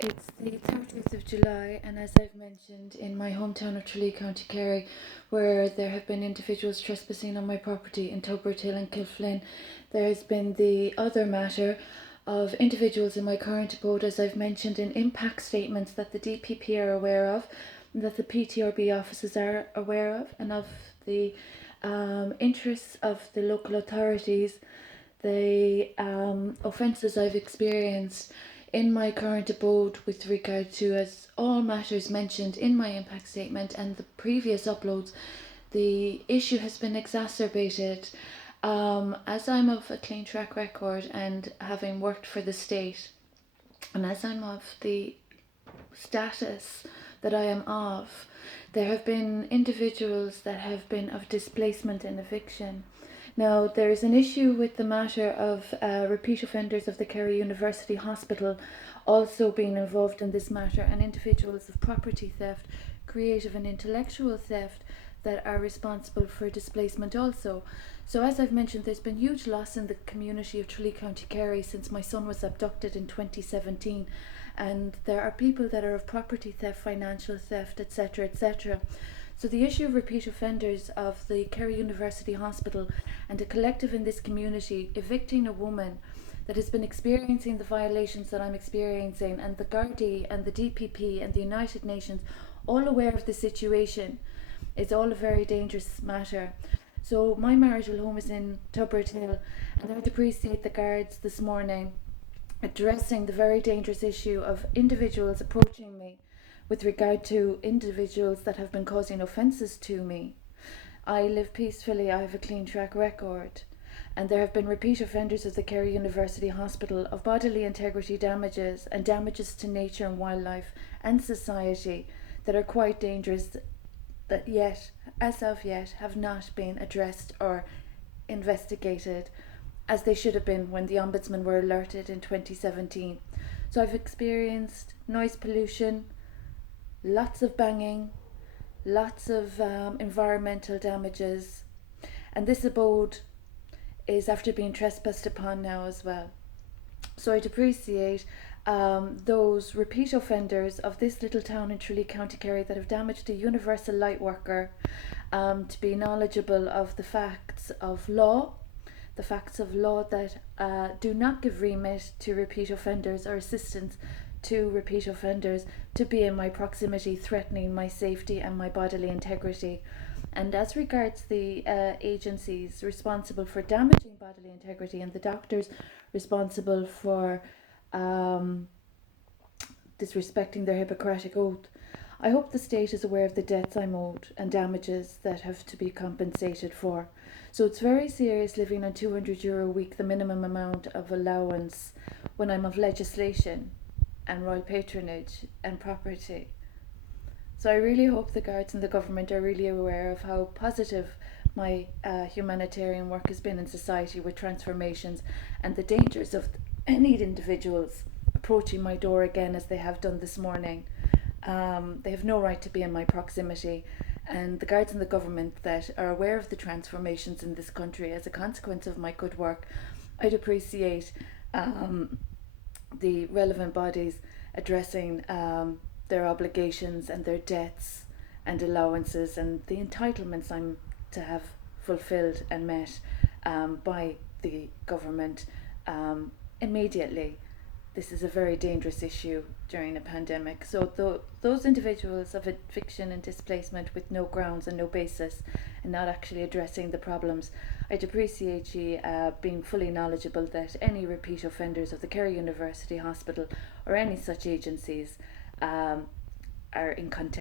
It's the 30th of July, and as I've mentioned, in my hometown of Tralee, County Kerry, where there have been individuals trespassing on my property in Tubbard Hill and Kilflynn, there has been the other matter of individuals in my current abode, as I've mentioned, in impact statements that the DPP are aware of, and that the PTRB offices are aware of, and of the interests of the local authorities, the offences I've experienced in my current abode with regard to, as all matters mentioned in my impact statement and the previous uploads, the issue has been exacerbated. As I'm of a clean track record and having worked for the state, and as I'm of the status that I am of, there have been individuals that have been of displacement and eviction. Now, there is an issue with the matter of repeat offenders of the Kerry University Hospital also being involved in this matter, and individuals of property theft, creative and intellectual theft that are responsible for displacement also. So as I've mentioned, there's been huge loss in the community of Tralee, County Kerry since my son was abducted in 2017, and there are people that are of property theft, financial theft, etc., etc. So the issue of repeat offenders of the Kerry University Hospital and a collective in this community evicting a woman that has been experiencing the violations that I'm experiencing, and the Gardaí and the DPP and the United Nations all aware of the situation, is all a very dangerous matter. So my marital home is in Tubbard Hill, and I'd appreciate the guards this morning addressing the very dangerous issue of individuals approaching me with regard to individuals that have been causing offences to me. I live peacefully, I have a clean track record, and there have been repeat offenders of the Kerry University Hospital of bodily integrity damages and damages to nature and wildlife and society that are quite dangerous, that yet, as of yet, have not been addressed or investigated as they should have been when the Ombudsman were alerted in 2017. So I've experienced noise pollution, lots of banging, lots of environmental damages, and this abode is after being trespassed upon now as well. So I'd appreciate those repeat offenders of this little town in Tralee, County Kerry, that have damaged a universal light worker to be knowledgeable of the facts of law that do not give remit to repeat offenders or assistance to repeat offenders to be in my proximity, threatening my safety and my bodily integrity. And as regards the agencies responsible for damaging bodily integrity and the doctors responsible for disrespecting their Hippocratic oath, I hope the state is aware of the debts I'm owed and damages that have to be compensated for. So it's very serious living on €200 a week, the minimum amount of allowance, when I'm of legislation and royal patronage and property. So I really hope the guards and the government are really aware of how positive my humanitarian work has been in society with transformations, and the dangers of any individuals approaching my door again as they have done this morning. They have no right to be in my proximity, and the guards and the government that are aware of the transformations in this country as a consequence of my good work, I'd appreciate the relevant bodies addressing their obligations and their debts and allowances and the entitlements I'm to have fulfilled and met by the government immediately. This is a very dangerous issue during a pandemic. So those individuals of eviction and displacement with no grounds and no basis and not actually addressing the problems, I'd appreciate you being fully knowledgeable that any repeat offenders of the Kerry University Hospital or any such agencies are in contact